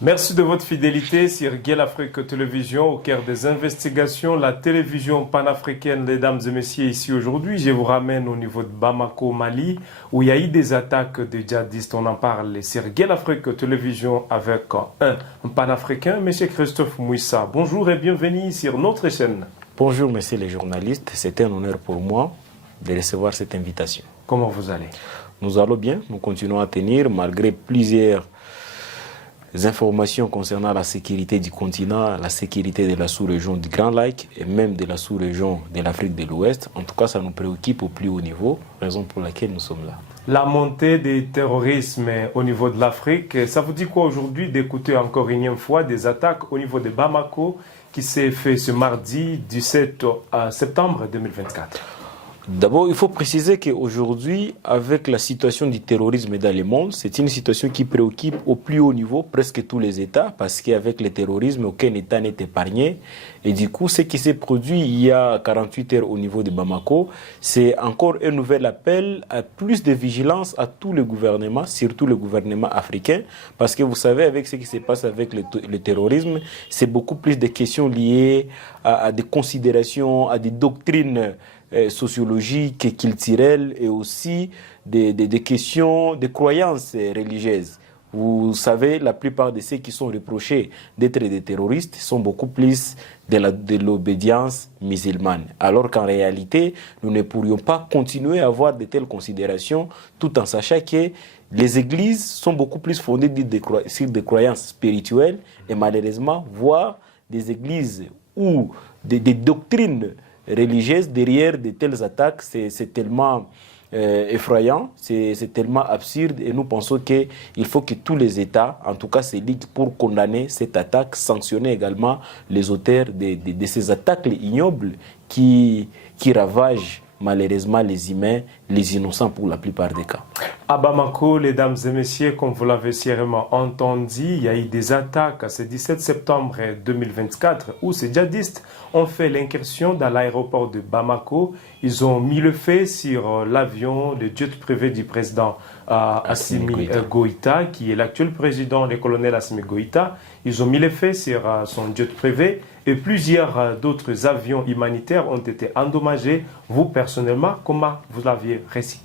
Merci de votre fidélité sur Guel Afrique Télévision au cœur des investigations. La télévision panafricaine, mesdames et messieurs, ici aujourd'hui, je vous ramène au niveau de Bamako, Mali, où il y a eu des attaques de djihadistes. On en parle sur Guel Afrique Télévision avec un panafricain, M. Christophe Mouissa. Bonjour et bienvenue sur notre chaîne. Bonjour, messieurs les journalistes. C'est un honneur pour moi de recevoir cette invitation. Comment vous allez? Nous allons bien. Nous continuons à tenir malgré plusieurs informations concernant la sécurité du continent, la sécurité de la sous-région du Grand Lac et même de la sous-région de l'Afrique de l'Ouest. En tout cas, ça nous préoccupe au plus haut niveau, raison pour laquelle nous sommes là. La montée du terrorisme au niveau de l'Afrique, ça vous dit quoi aujourd'hui d'écouter encore une fois des attaques au niveau de Bamako qui s'est fait ce mardi 17 septembre 2024? D'abord, il faut préciser qu'aujourd'hui, avec la situation du terrorisme dans le monde, c'est une situation qui préoccupe au plus haut niveau presque tous les États, parce qu'avec le terrorisme, aucun État n'est épargné. Et du coup, ce qui s'est produit il y a 48 heures au niveau de Bamako, c'est encore un nouvel appel à plus de vigilance à tous les gouvernements, surtout le gouvernement africain, parce que vous savez, avec ce qui se passe avec le terrorisme, c'est beaucoup plus de questions liées à des considérations, à des doctrines sociologiques, culturelles et aussi des questions de croyances religieuses. Vous savez, la plupart de ceux qui sont reprochés d'être des terroristes sont beaucoup plus de l'obédience musulmane. Alors qu'en réalité, nous ne pourrions pas continuer à avoir de telles considérations tout en sachant que les églises sont beaucoup plus fondées sur des croyances spirituelles et malheureusement, voir des églises ou des doctrines religieuses derrière de telles attaques, c'est tellement effrayant, c'est tellement absurde et nous pensons qu'il faut que tous les États, en tout cas se liguent pour condamner cette attaque, sanctionner également les auteurs de ces attaques ignobles qui ravagent malheureusement les humains, les innocents pour la plupart des cas. À Bamako, mesdames et messieurs, comme vous l'avez sûrement entendu, il y a eu des attaques ce 17 septembre 2024 où ces djihadistes ont fait l'incursion dans l'aéroport de Bamako. Ils ont mis le feu sur l'avion de jet privé du président Assimi Goïta, qui est l'actuel président, le colonel Assimi Goïta. Ils ont mis le feu sur son jet privé et plusieurs d'autres avions humanitaires ont été endommagés. Vous, personnellement, comment vous l'aviez réussi?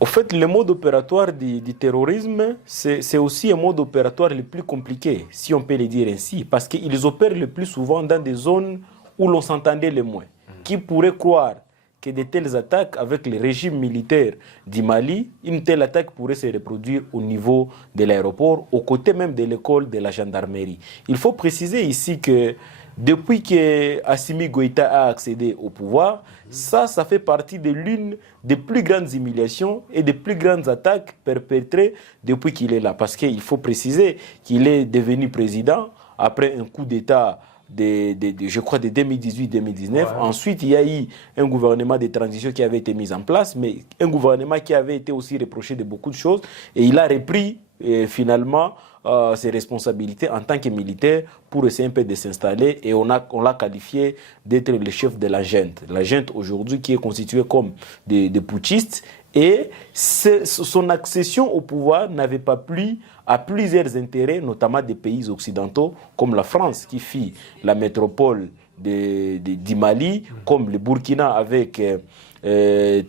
Au fait, le mode opératoire du terrorisme, c'est aussi un mode opératoire le plus compliqué, si on peut le dire ainsi, parce qu'ils opèrent le plus souvent dans des zones où l'on s'entendait le moins. Qui pourrait croire que de telles attaques avec le régime militaire du Mali, une telle attaque pourrait se reproduire au niveau de l'aéroport, aux côtés même de l'école de la gendarmerie. Il faut préciser ici que depuis que Assimi Goïta a accédé au pouvoir, ça fait partie de l'une des plus grandes humiliations et des plus grandes attaques perpétrées depuis qu'il est là. Parce qu'il faut préciser qu'il est devenu président après un coup d'État je crois de 2018-2019. Ouais. Ensuite, il y a eu un gouvernement de transition qui avait été mis en place, mais un gouvernement qui avait été aussi reproché de beaucoup de choses. Et il a repris finalement ses responsabilités en tant que militaire pour essayer un peu de s'installer. Et on l'a qualifié d'être le chef de la junte. La junte aujourd'hui qui est constituée comme des putschistes. Et son accession au pouvoir n'avait pas plu à plusieurs intérêts, notamment des pays occidentaux, comme la France, qui fit la métropole du Mali, comme le Burkina avec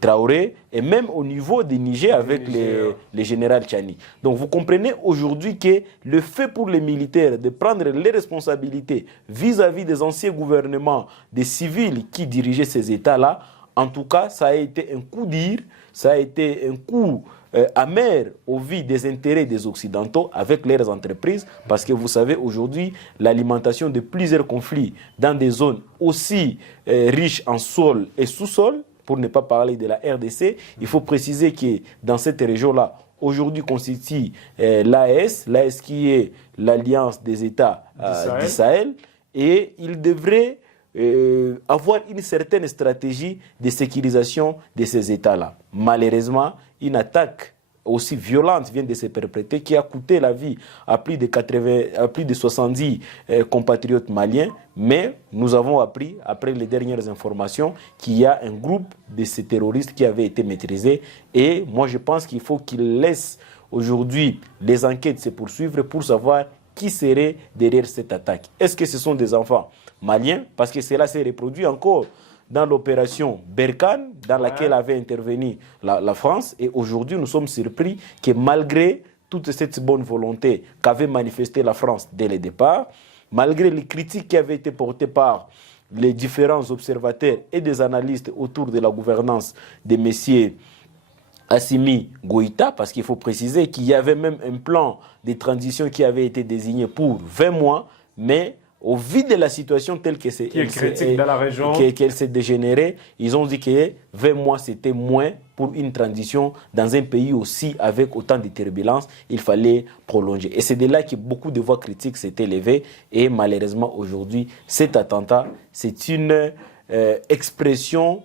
Traoré, et même au niveau du Niger avec le général Tchani. Donc vous comprenez aujourd'hui que le fait pour les militaires de prendre les responsabilités vis-à-vis des anciens gouvernements, des civils qui dirigeaient ces États-là, en tout cas, ça a été un coup dur, ça a été un coup amer au vu des intérêts des Occidentaux avec leurs entreprises, parce que vous savez, aujourd'hui, l'alimentation de plusieurs conflits dans des zones aussi riches en sol et sous-sol, pour ne pas parler de la RDC, il faut préciser que dans cette région-là, aujourd'hui constitue l'AES qui est l'Alliance des États du Sahel, et il devrait avoir une certaine stratégie de sécurisation de ces États-là. Malheureusement, une attaque aussi violente vient de se perpétrer qui a coûté la vie à plus de 70 compatriotes maliens. Mais nous avons appris, après les dernières informations, qu'il y a un groupe de ces terroristes qui avait été maîtrisé. Et moi, je pense qu'il faut qu'ils laissent aujourd'hui les enquêtes se poursuivre pour savoir qui serait derrière cette attaque. Est-ce que ce sont des enfants maliens? Parce que cela s'est reproduit encore dans l'opération Berkane, dans laquelle avait intervenu la France. Et aujourd'hui, nous sommes surpris que malgré toute cette bonne volonté qu'avait manifestée la France dès le départ, malgré les critiques qui avaient été portées par les différents observateurs et des analystes autour de la gouvernance de messieurs Assimi Goïta, parce qu'il faut préciser qu'il y avait même un plan de transition qui avait été désigné pour 20 mois, mais au vu de la situation telle que c'est, qu'elle s'est dégénérée, ils ont dit que 20 mois c'était moins pour une transition dans un pays aussi avec autant de turbulences, il fallait prolonger. Et c'est de là que beaucoup de voix critiques s'étaient élevées et malheureusement aujourd'hui, cet attentat, c'est une expression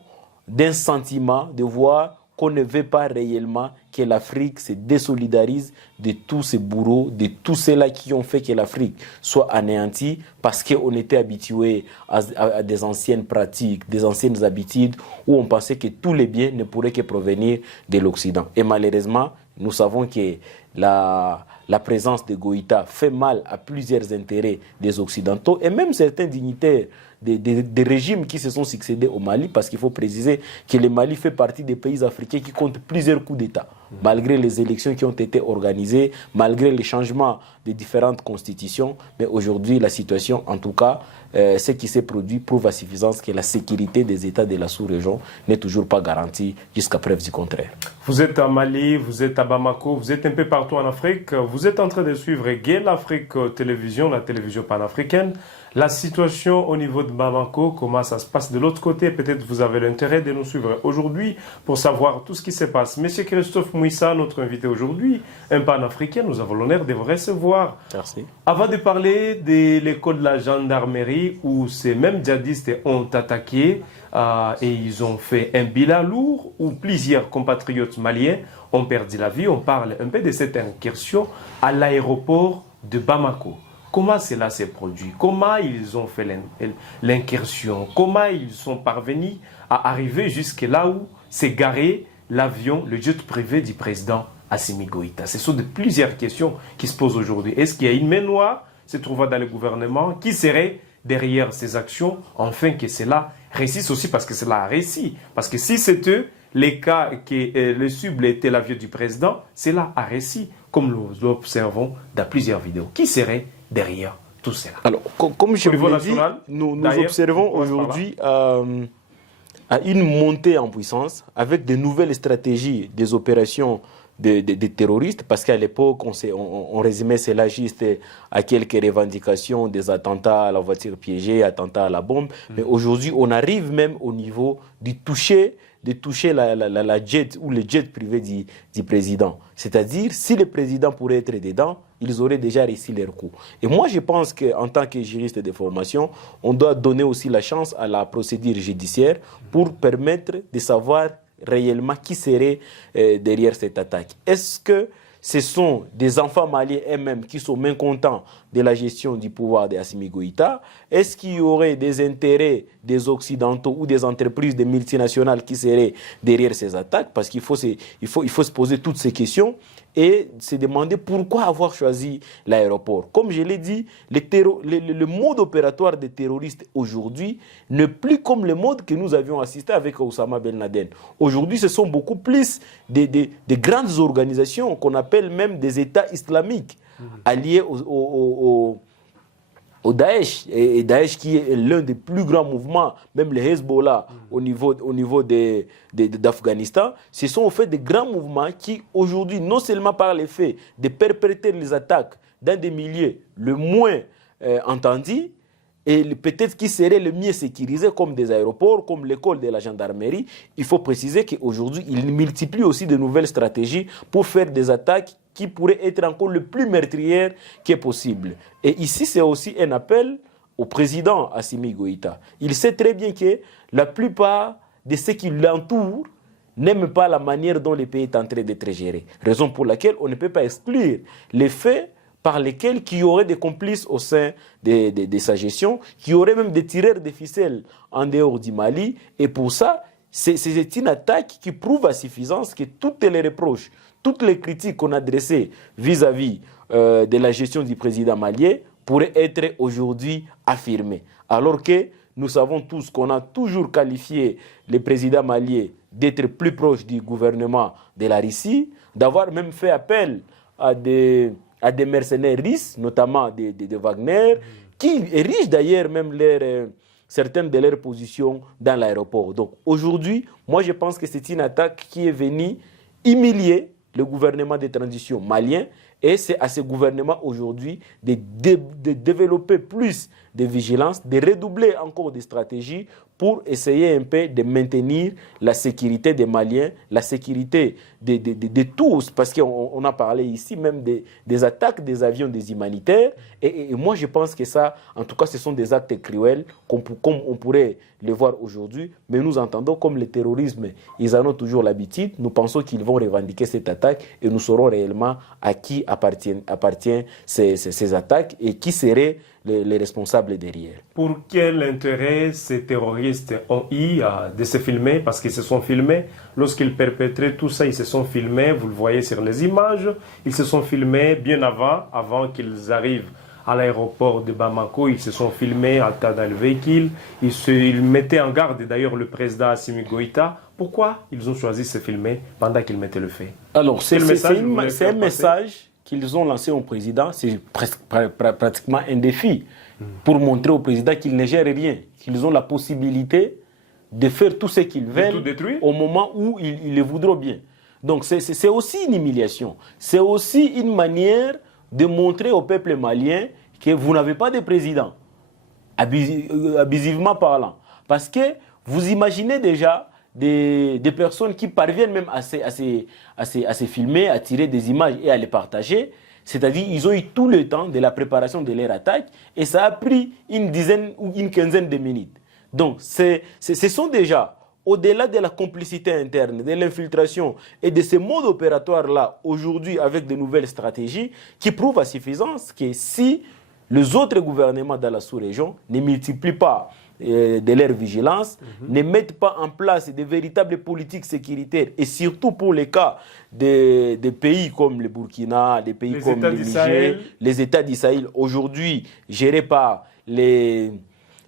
d'un sentiment de voir qu'on ne veut pas réellement que l'Afrique se désolidarise de tous ces bourreaux, de tous ceux-là qui ont fait que l'Afrique soit anéantie parce qu'on était habitué à des anciennes pratiques, des anciennes habitudes où on pensait que tous les biens ne pourraient que provenir de l'Occident. Et malheureusement, nous savons que la présence de Goïta fait mal à plusieurs intérêts des Occidentaux et même certains dignitaires des régimes qui se sont succédés au Mali, parce qu'il faut préciser que le Mali fait partie des pays africains qui comptent plusieurs coups d'État, malgré les élections qui ont été organisées, malgré les changements des différentes constitutions. Mais aujourd'hui, la situation, en tout cas, ce qui s'est produit prouve à suffisance que la sécurité des États de la sous-région n'est toujours pas garantie jusqu'à preuve du contraire. Vous êtes à Mali, vous êtes à Bamako, vous êtes un peu partout en Afrique. Vous êtes en train de suivre Gay l'Afrique Télévision, la télévision panafricaine. La situation au niveau de Bamako, comment ça se passe de l'autre côté? Peut-être vous avez l'intérêt de nous suivre aujourd'hui pour savoir tout ce qui se passe. Monsieur Christophe Mouissa, notre invité aujourd'hui, un panafricain, nous avons l'honneur de vous recevoir. Merci. Avant de parler de l'école de la gendarmerie où ces mêmes djihadistes ont attaqué et ils ont fait un bilan lourd où plusieurs compatriotes maliens ont perdu la vie, on parle un peu de cette incursion à l'aéroport de Bamako. Comment cela s'est produit? Comment ils ont fait l'incursion? Comment ils sont parvenus à arriver jusque là où s'est garé l'avion, le jet privé du président Assimi Goïta? Ce sont de plusieurs questions qui se posent aujourd'hui. Est-ce qu'il y a une main noire se trouvant dans le gouvernement? Qui serait derrière ces actions? Enfin que cela réussisse aussi, parce que cela a réussi. Parce que si c'est eux, les cas que le cible était l'avion du président, cela a réussi, comme nous l'observons dans plusieurs vidéos. Qui serait derrière tout cela? Alors, comme je vous l'ai dit, nous observons aujourd'hui à une montée en puissance avec de nouvelles stratégies des opérations des terroristes, parce qu'à l'époque, on résumait cela juste à quelques revendications des attentats à la voiture piégée, attentats à la bombe. Mais aujourd'hui, on arrive même au niveau de toucher la jet ou le jet privé du président. C'est-à-dire, si le président pourrait être dedans, ils auraient déjà réussi leur coup. Et moi, je pense qu'en tant que juriste de formation, on doit donner aussi la chance à la procédure judiciaire pour permettre de savoir réellement qui serait derrière cette attaque. Est-ce que ce sont des enfants maliens eux-mêmes qui sont mécontents de la gestion du pouvoir d'Assimi Goïta? Est-ce qu'il y aurait des intérêts des Occidentaux ou des entreprises des multinationales qui seraient derrière ces attaques? Parce qu'il faut se poser toutes ces questions et se demander pourquoi avoir choisi l'aéroport. Comme je l'ai dit, le mode opératoire des terroristes aujourd'hui n'est plus comme le mode que nous avions assisté avec Oussama Ben Laden. Aujourd'hui, ce sont beaucoup plus des grandes organisations qu'on appelle même des États islamiques alliés au Daesh, et Daesh qui est l'un des plus grands mouvements, même le Hezbollah au niveau d'Afghanistan, ce sont en fait des grands mouvements qui aujourd'hui, non seulement par le fait de perpétrer les attaques dans des milieux le moins entendus, et peut-être qui seraient le mieux sécurisés comme des aéroports, comme l'école de la gendarmerie, il faut préciser qu'aujourd'hui, ils multiplient aussi de nouvelles stratégies pour faire des attaques qui pourraient être encore le plus meurtrières que possible. Et ici, c'est aussi un appel au président Assimi Goïta. Il sait très bien que la plupart de ceux qui l'entourent n'aiment pas la manière dont le pays est en train d'être géré. Raison pour laquelle on ne peut pas exclure les faits par lesquels il y aurait des complices au sein de sa gestion, qui aurait même des tireurs de ficelles en dehors du Mali. Et pour ça, c'est une attaque qui prouve à suffisance que toutes les reproches, toutes les critiques qu'on a adressées vis-à-vis de la gestion du président malien pourrait être aujourd'hui affirmée. Alors que nous savons tous qu'on a toujours qualifié le président malien d'être plus proche du gouvernement de la Russie, d'avoir même fait appel à des mercenaires russes, notamment de Wagner, qui érigent d'ailleurs même certaines de leurs positions dans l'aéroport. Donc aujourd'hui, moi je pense que c'est une attaque qui est venue humilier le gouvernement de transition malien, et c'est à ce gouvernement aujourd'hui de développer plus de vigilance, de redoubler encore des stratégies pour essayer un peu de maintenir la sécurité des Maliens, la sécurité de tous, parce qu'on a parlé ici même des attaques des avions des humanitaires, et moi je pense que ça, en tout cas ce sont des actes cruels, comme on pourrait le voir aujourd'hui, mais nous entendons comme le terrorisme, ils en ont toujours l'habitude, nous pensons qu'ils vont revendiquer cette attaque, et nous saurons réellement à qui appartient ces attaques, et qui seraient les responsables derrière. Pour quel intérêt ces terroristes ont eu de se filmer? Parce qu'ils se sont filmés. Lorsqu'ils perpétraient tout ça, ils se sont filmés. Vous le voyez sur les images. Ils se sont filmés bien avant qu'ils arrivent à l'aéroport de Bamako. Ils se sont filmés à tas dans le véhicule. Ils mettaient en garde d'ailleurs le président Assimi Goïta. Pourquoi ils ont choisi de se filmer pendant qu'ils mettaient le feu? Alors, c'est un message qu'ils ont lancé au président, c'est pratiquement un défi pour montrer au président qu'ils ne gèrent rien, qu'ils ont la possibilité de faire tout ce qu'ils veulent au moment où ils le voudront bien. Donc c'est aussi une humiliation, c'est aussi une manière de montrer au peuple malien que vous n'avez pas de président, abusivement parlant. Parce que vous imaginez déjà des personnes qui parviennent même à se filmer, à tirer des images et à les partager. C'est-à-dire qu'ils ont eu tout le temps de la préparation de leur attaque, et ça a pris une dizaine ou une quinzaine de minutes. Donc ce sont déjà, au-delà de la complicité interne, de l'infiltration et de ces modes opératoires-là, aujourd'hui avec de nouvelles stratégies, qui prouvent à suffisance que si les autres gouvernements dans la sous-région ne multiplient pas de leur vigilance, ne mettent pas en place de véritables politiques sécuritaires, et surtout pour les cas des pays comme le Burkina, des pays comme le Niger, les États d'Israël, aujourd'hui gérés par les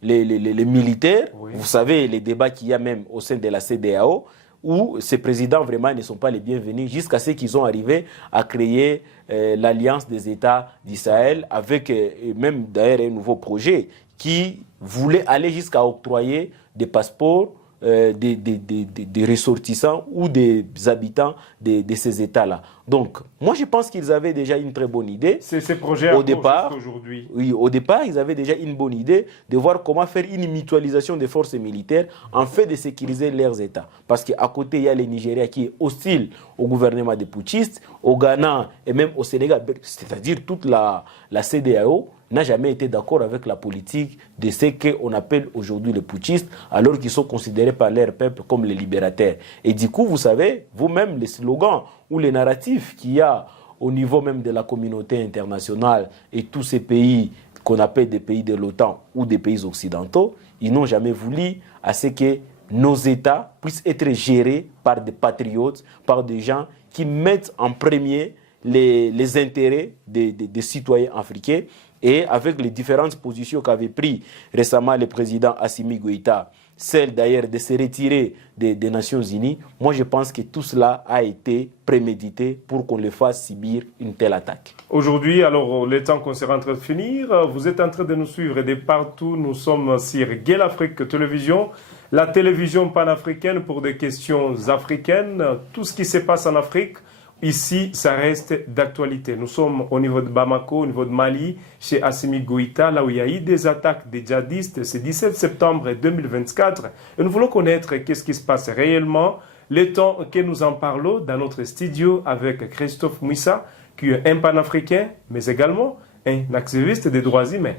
militaires. Oui. Vous savez, les débats qu'il y a même au sein de la CEDEAO, où ces présidents vraiment ne sont pas les bienvenus, jusqu'à ce qu'ils ont arrivé à créer l'Alliance des États d'Israël, avec même d'ailleurs un nouveau projet qui voulait aller jusqu'à octroyer des passeports des ressortissants ou des habitants de ces États-là. Donc, moi, je pense qu'ils avaient déjà une très bonne idée. C'est ces projets au départ, aujourd'hui. Oui, au départ, ils avaient déjà une bonne idée de voir comment faire une mutualisation des forces militaires en fait de sécuriser leurs États. Parce qu'à côté, il y a le Nigeria qui est hostile au gouvernement des putschistes, au Ghana et même au Sénégal, c'est-à-dire toute la CEDEAO n'a jamais été d'accord avec la politique de ce qu'on appelle aujourd'hui les putschistes, alors qu'ils sont considérés par leur peuple comme les libérateurs. Et du coup, vous savez, vous-même, les slogans ou les narratifs qu'il y a au niveau même de la communauté internationale et tous ces pays qu'on appelle des pays de l'OTAN ou des pays occidentaux, ils n'ont jamais voulu à ce que nos États puissent être gérés par des patriotes, par des gens qui mettent en premier les intérêts des citoyens africains. Et avec les différentes positions qu'avait pris récemment le président Assimi Goïta, celle d'ailleurs de se retirer des Nations Unies, moi je pense que tout cela a été prémédité pour qu'on les fasse subir une telle attaque. Aujourd'hui, alors le temps qu'on sera en train de finir, vous êtes en train de nous suivre de partout. Nous sommes sur Gay Afrique Télévision, la télévision panafricaine pour des questions africaines. Tout ce qui se passe en Afrique, ici, ça reste d'actualité. Nous sommes au niveau de Bamako, au niveau de Mali, chez Assimi Goïta, là où il y a eu des attaques des djihadistes. C'est 17 septembre 2024. Et nous voulons connaître qu'est-ce qui se passe réellement. Le temps que nous en parlons dans notre studio avec Christophe Mouissa, qui est un panafricain, mais également un activiste des droits humains.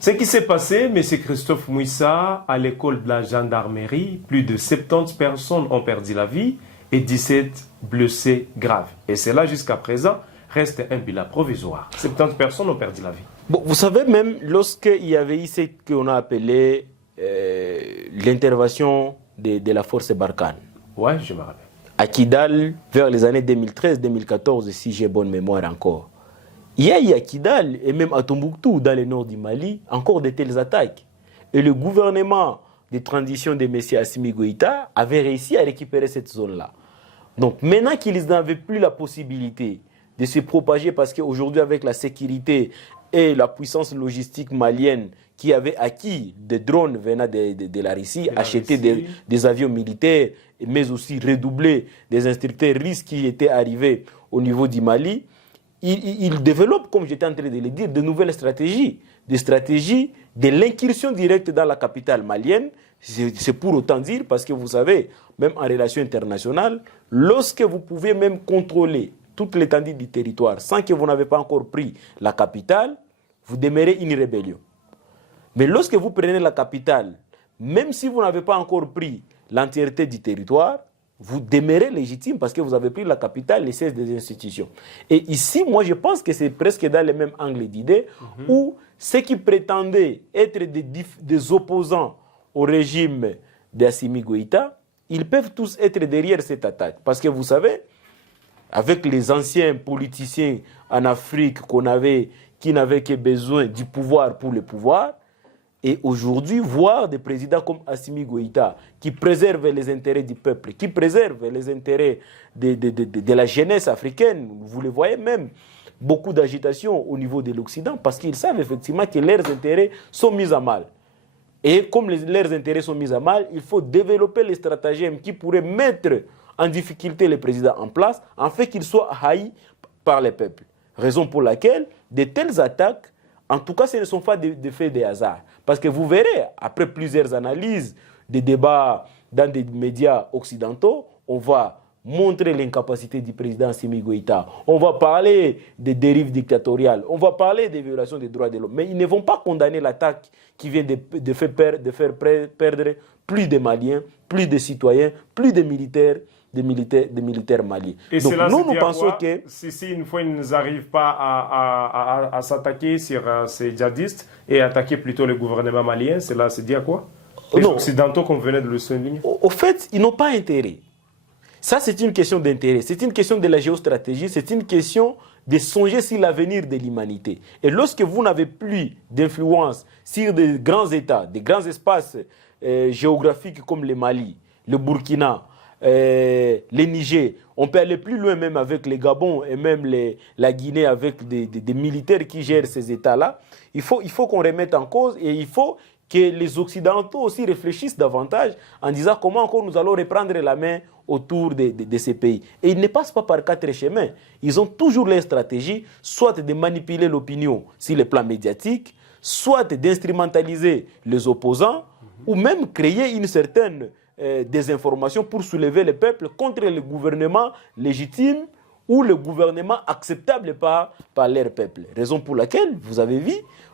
Ce qui s'est passé, M. Christophe Mouissa, à l'école de la gendarmerie, plus de 70 personnes ont perdu la vie et 17 blessés graves. Et cela, jusqu'à présent, reste un bilan provisoire. 70 personnes ont perdu la vie. Bon, vous savez, même lorsqu'il y avait eu ce qu'on a appelé l'intervention de la force Barkhane. Oui, je me rappelle. À Kidal, vers les années 2013-2014, si j'ai bonne mémoire encore. Il y a à Kidal et même à Tombouctou, dans le nord du Mali, encore de telles attaques. Et le gouvernement de transition de M. Assimi Goïta avait réussi à récupérer cette zone-là. Donc maintenant qu'ils n'avaient plus la possibilité de se propager, parce qu'aujourd'hui avec la sécurité et la puissance logistique malienne qui avait acquis des drones venant de la Russie, acheté des avions militaires, mais aussi redoublé des instructeurs russes qui étaient arrivés au niveau du Mali, il développe, comme j'étais en train de le dire, de nouvelles stratégies. Des stratégies de l'incursion directe dans la capitale malienne. C'est pour autant dire, parce que vous savez, même en relations internationales, lorsque vous pouvez même contrôler toute l'étendue du territoire sans que vous n'avez pas encore pris la capitale, vous demeurez une rébellion. Mais lorsque vous prenez la capitale, même si vous n'avez pas encore pris l'entièreté du territoire, vous demeurez légitime parce que vous avez pris la capitale, les sièges des institutions. Et ici, moi, je pense que c'est presque dans le même angle d'idée où ceux qui prétendaient être des opposants au régime d'Assimi Goïta, ils peuvent tous être derrière cette attaque. Parce que vous savez, avec les anciens politiciens en Afrique qui n'avaient que besoin du pouvoir pour le pouvoir, et aujourd'hui, voir des présidents comme Assimi Goïta, qui préservent les intérêts du peuple, qui préservent les intérêts de la jeunesse africaine, vous le voyez même, beaucoup d'agitation au niveau de l'Occident, parce qu'ils savent effectivement que leurs intérêts sont mis à mal. Et comme leurs intérêts sont mis à mal, il faut développer les stratagèmes qui pourraient mettre en difficulté les présidents en place, en fait qu'ils soient haïs par les peuples. Raison pour laquelle de telles attaques, en tout cas, ce ne sont pas des faits de hasard. Parce que vous verrez, après plusieurs analyses, des débats dans des médias occidentaux, on va montrer l'incapacité du président Assimi Goïta. On va parler des dérives dictatoriales. On va parler des violations des droits de l'homme. Mais ils ne vont pas condamner l'attaque qui vient de faire perdre plus de Maliens, plus de citoyens, plus de militaires, des militaires maliens. Et donc nous pensons que si une fois ils n'arrivent pas à s'attaquer sur ces djihadistes et attaquer plutôt le gouvernement malien, cela se dit à quoi? Les Occidentaux, comme venait de le souligner. Au fait, ils n'ont pas intérêt. Ça, c'est une question d'intérêt. C'est une question de la géostratégie. C'est une question de songer sur l'avenir de l'humanité. Et lorsque vous n'avez plus d'influence sur des grands États, des grands espaces géographiques comme le Mali, le Burkina, les Niger, on peut aller plus loin même avec les Gabon et même la Guinée avec des militaires qui gèrent ces États-là. Il faut qu'on remette en cause et il faut que les Occidentaux aussi réfléchissent davantage en disant comment encore nous allons reprendre la main autour de ces pays. Et ils ne passent pas par quatre chemins. Ils ont toujours leur stratégie, soit de manipuler l'opinion sur le plan médiatique, soit d'instrumentaliser les opposants, ou même créer une certaine désinformation pour soulever le peuple contre le gouvernement légitime ou le gouvernement acceptable par leur peuple. Raison pour laquelle vous avez vu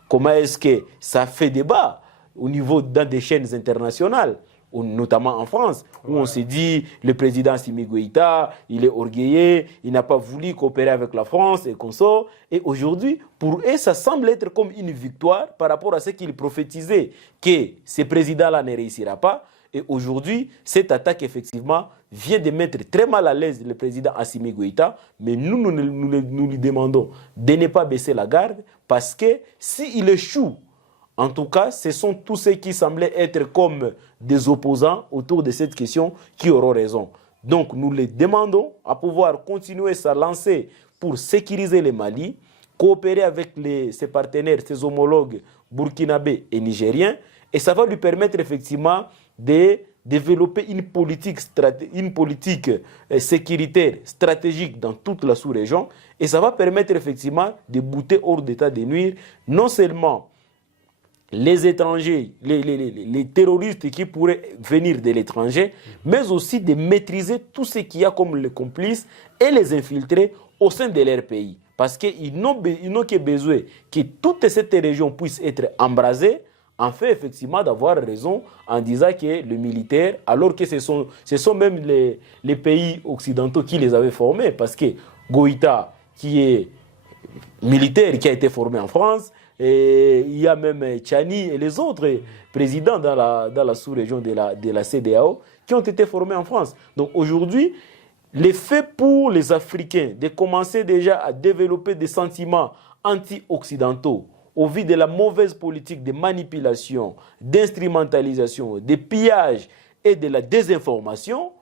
comment est-ce que ça fait débat au niveau dans des chaînes internationales, notamment en France, où on s'est dit le président Assimi Goïta, il est orgueilleux, il n'a pas voulu coopérer avec la France et consort. Et aujourd'hui, pour eux, ça semble être comme une victoire par rapport à ce qu'ils prophétisaient, que ce président-là ne réussira pas. Et aujourd'hui, cette attaque, effectivement, vient de mettre très mal à l'aise le président Assimi Goïta. Mais nous lui demandons de ne pas baisser la garde, parce que s'il échoue, en tout cas, ce sont tous ceux qui semblaient être comme des opposants autour de cette question qui auront raison. Donc, nous les demandons à pouvoir continuer sa lancée pour sécuriser le Mali, coopérer avec ses partenaires, ses homologues burkinabés et nigériens, et ça va lui permettre effectivement de développer une politique sécuritaire stratégique dans toute la sous-région, et ça va permettre effectivement de bouter hors d'état de nuire non seulement les étrangers, les terroristes qui pourraient venir de l'étranger, mais aussi de maîtriser tout ce qu'il y a comme les complices et les infiltrer au sein de leur pays. Parce qu'ils n'ont que besoin que toute cette région puisse être embrasée, en fait effectivement d'avoir raison en disant que le militaire, alors que ce sont même les pays occidentaux qui les avaient formés, parce que Goïta, qui est militaire, qui a été formé en France, et il y a même Tchani et les autres présidents dans la sous-région de la CEDEAO qui ont été formés en France. Donc aujourd'hui, l'effet pour les Africains de commencer déjà à développer des sentiments anti-occidentaux, au vu de la mauvaise politique de manipulation, d'instrumentalisation, de pillage et de la désinformation,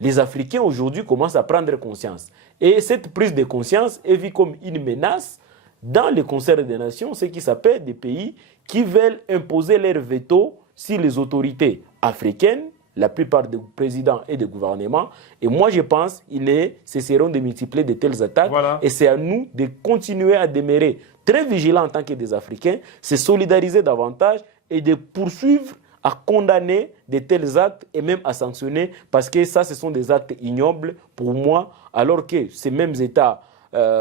les Africains aujourd'hui commencent à prendre conscience. Et cette prise de conscience est vue comme une menace dans le concert des nations, ce qui s'appelle des pays qui veulent imposer leur veto sur les autorités africaines, la plupart des présidents et des gouvernements. Et moi, je pense qu'ils ne cesseront de multiplier de telles attaques. Voilà. Et c'est à nous de continuer à demeurer très vigilants en tant que des Africains, se solidariser davantage et de poursuivre à condamner de tels actes et même à sanctionner, parce que ça, ce sont des actes ignobles pour moi, alors que ces mêmes États,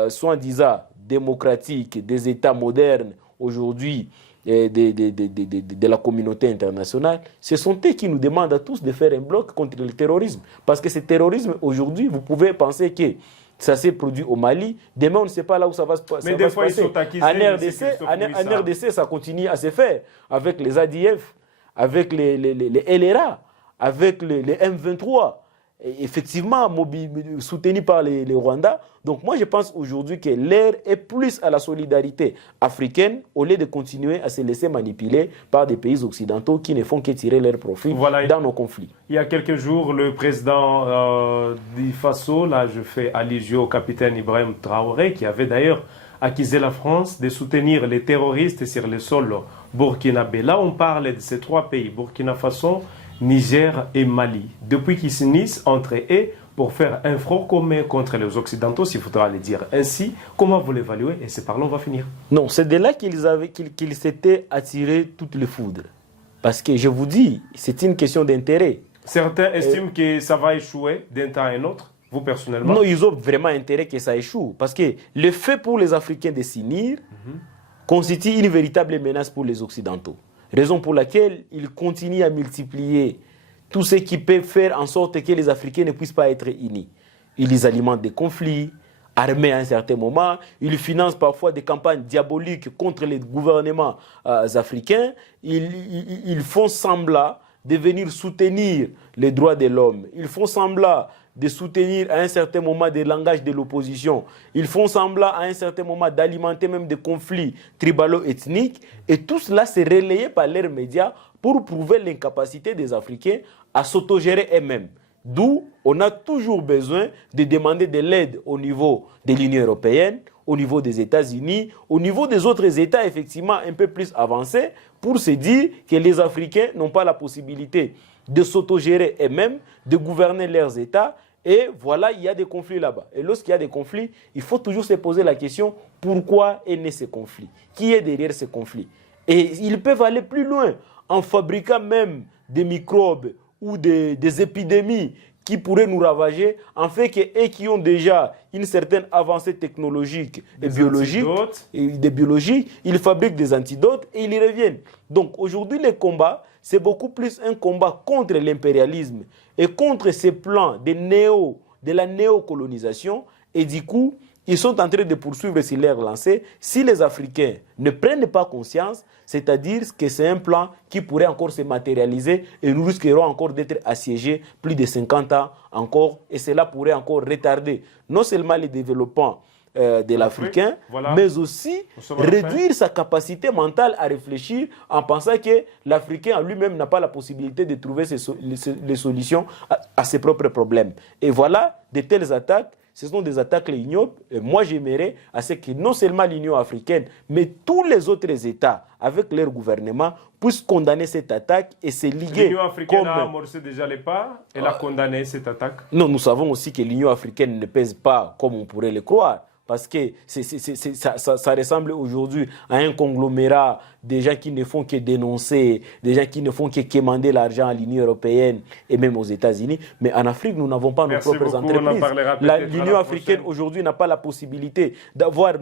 soi-disant démocratiques, des États modernes aujourd'hui, de la communauté internationale, ce sont eux qui nous demandent à tous de faire un bloc contre le terrorisme. Parce que ce terrorisme, aujourd'hui, vous pouvez penser que ça s'est produit au Mali, demain on ne sait pas là où ça va se passer. Mais des fois, ils sont accusés. En RDC, ça continue à se faire avec les ADF, avec les LRA, avec les M23, effectivement soutenus par les Rwandais. Donc moi je pense aujourd'hui que l'ère est plus à la solidarité africaine au lieu de continuer à se laisser manipuler par des pays occidentaux qui ne font que tirer leur profit dans nos conflits. Il y a quelques jours, le président du Faso, là je fais allusion au capitaine Ibrahim Traoré, qui avait d'ailleurs accusé la France de soutenir les terroristes sur le sol burkinabé. Là on parle de ces trois pays, Burkina Faso, Niger et Mali, depuis qu'ils s'unissent entre eux pour faire un front commun contre les Occidentaux, s'il faudra le dire ainsi. Comment vous l'évaluez? Et c'est par là on va finir. Non, c'est de là qu'ils s'étaient attirés toutes les foudres. Parce que je vous dis, c'est une question d'intérêt. Certains estiment que ça va échouer d'un temps à un autre, vous personnellement? Non, ils ont vraiment intérêt que ça échoue. Parce que le fait pour les Africains de s'unir constitue une véritable menace pour les Occidentaux. Raison pour laquelle ils continuent à multiplier tout ce qui peut faire en sorte que les Africains ne puissent pas être unis. Ils alimentent des conflits armés à un certain moment. Ils financent parfois des campagnes diaboliques contre les gouvernements africains. Ils font semblant de venir soutenir les droits de l'homme. Ils font semblant de soutenir à un certain moment des langages de l'opposition. Ils font semblant à un certain moment d'alimenter même des conflits tribalo-ethniques. Et tout cela s'est relayé par leurs médias pour prouver l'incapacité des Africains à s'autogérer eux-mêmes. D'où on a toujours besoin de demander de l'aide au niveau de l'Union européenne, au niveau des États-Unis, au niveau des autres États effectivement un peu plus avancés, pour se dire que les Africains n'ont pas la possibilité de s'autogérer eux-mêmes, de gouverner leurs États. Et voilà, il y a des conflits là-bas. Et lorsqu'il y a des conflits, il faut toujours se poser la question, pourquoi est né ce conflit? Qui est derrière ce conflit? Et ils peuvent aller plus loin en fabriquant même des microbes ou des épidémies qui pourraient nous ravager, en fait qu'eux qui ont déjà une certaine avancée technologique et biologique, ils fabriquent des antidotes et ils y reviennent. Donc aujourd'hui, le combat, c'est beaucoup plus un combat contre l'impérialisme et contre ces plans de la néocolonisation. Et du coup, ils sont en train de poursuivre sur leur lancée. Si les Africains ne prennent pas conscience, c'est-à-dire que c'est un plan qui pourrait encore se matérialiser et nous risquerons encore d'être assiégés plus de 50 ans encore. Et cela pourrait encore retarder non seulement le développement de l'Africain, mais aussi réduire sa capacité mentale à réfléchir en pensant que l'Africain en lui-même n'a pas la possibilité de trouver les solutions à ses propres problèmes. Et voilà, de telles attaques, ce sont des attaques ignobles. Et moi, j'aimerais à ce que non seulement l'Union africaine, mais tous les autres États, avec leur gouvernement, puissent condamner cette attaque et se liguer. L'Union africaine a amorcé déjà les pas. Elle a condamné cette attaque. Non, nous savons aussi que l'Union africaine ne pèse pas comme on pourrait le croire. Parce que ça ressemble aujourd'hui à un conglomérat des gens qui ne font que dénoncer, des gens qui ne font que quémander l'argent à l'Union européenne et même aux États-Unis. Mais en Afrique, nous n'avons pas nos propres entreprises. L'Union africaine aujourd'hui n'a pas la possibilité d'avoir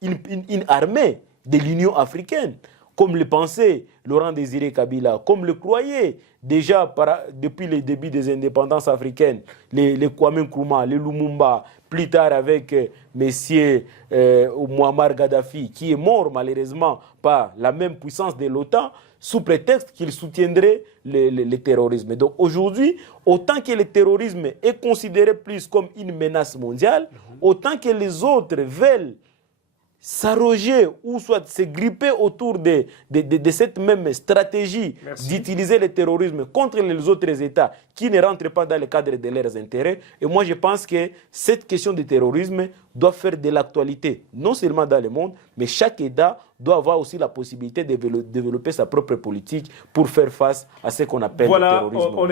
une armée de l'Union africaine, comme le pensait Laurent Désiré Kabila, comme le croyait déjà depuis le début des indépendances africaines, les Kwame Nkrumah, les Lumumba, plus tard avec Messieurs Muammar Gaddafi, qui est mort malheureusement par la même puissance de l'OTAN, sous prétexte qu'il soutiendrait le terrorisme. Donc aujourd'hui, autant que le terrorisme est considéré plus comme une menace mondiale, autant que les autres veulent s'arroger ou soit se gripper autour de cette même stratégie d'utiliser le terrorisme contre les autres États qui ne rentrent pas dans le cadre de leurs intérêts. Et moi, je pense que cette question du terrorisme doit faire de l'actualité, non seulement dans le monde, mais chaque État doit avoir aussi la possibilité de développer sa propre politique pour faire face à ce qu'on appelle le terrorisme. Voilà, on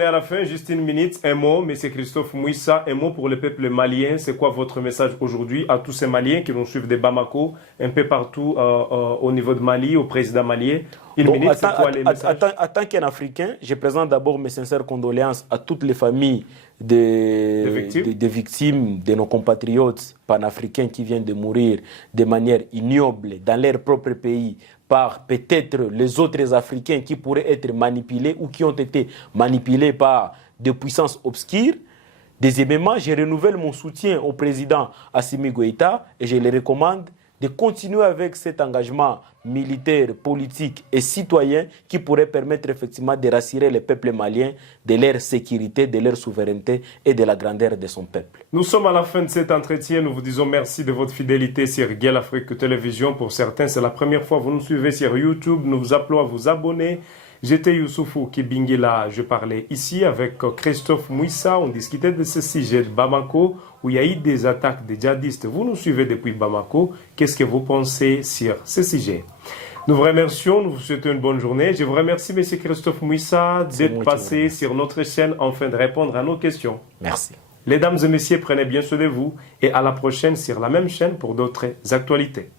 est à la fin, juste une minute, un mot, M. Christophe Mouissa, un mot pour le peuple malien. C'est quoi votre message aujourd'hui à tous ces Maliens qui nous suivent de Bamako, un peu partout au niveau de Mali, au président malien? Une minute, c'est quoi les messages? En tant qu'un Africain, je présente d'abord mes sincères condoléances à toutes les familles des victimes de nos compatriotes panafricains qui viennent de mourir de manière ignoble dans leur propre pays par peut-être les autres Africains qui pourraient être manipulés ou qui ont été manipulés par des puissances obscures. Deuxièmement, je renouvelle mon soutien au président Assimi Goïta et je le recommande de continuer avec cet engagement militaire, politique et citoyen qui pourrait permettre effectivement de rassurer le peuple malien de leur sécurité, de leur souveraineté et de la grandeur de son peuple. Nous sommes à la fin de cet entretien. Nous vous disons merci de votre fidélité sur Guel Afrique Télévision. Pour certains, c'est la première fois que vous nous suivez sur YouTube. Nous vous appelons à vous abonner. J'étais Youssoufou Kibingila, je parlais ici avec Christophe Mouissa. On discutait de ce sujet de Bamako où il y a eu des attaques de djihadistes. Vous nous suivez depuis Bamako. Qu'est-ce que vous pensez sur ce sujet? Nous vous remercions, nous vous souhaitons une bonne journée. Je vous remercie, M. Christophe Mouissa, d'être passé sur notre chaîne afin de répondre à nos questions. Merci. Mesdames et messieurs, prenez bien soin de vous et à la prochaine sur la même chaîne pour d'autres actualités.